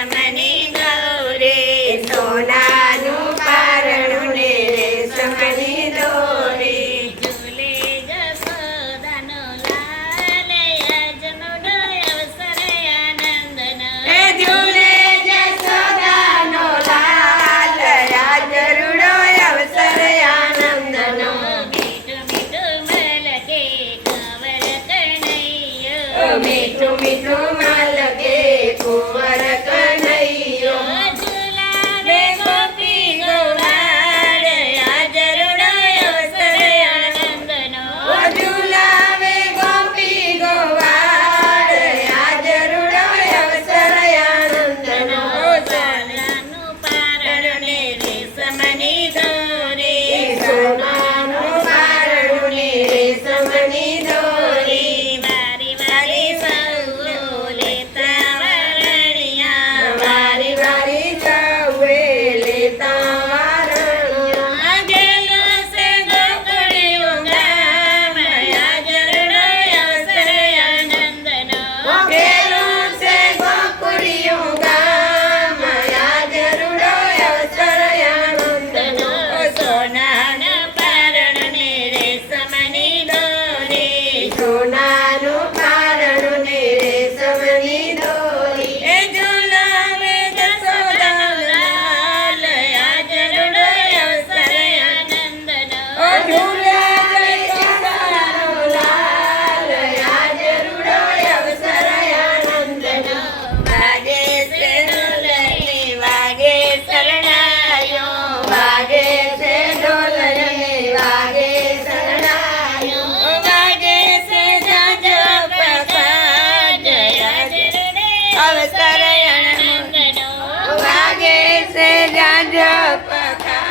સમની ગૌરે સોનાનું પારણું ને રે સમની દોરે. ઝૂલે જસોદાનો લાલ અજનો અવસર આનંદન. એ ઝૂલે જસોદાનો લાલ રાજરૂડો અવસર આનંદનો. મીઠું મીઠું મલકે કવર કણૈયો મીઠું મીઠું મલકે કુંવર Mandapaka.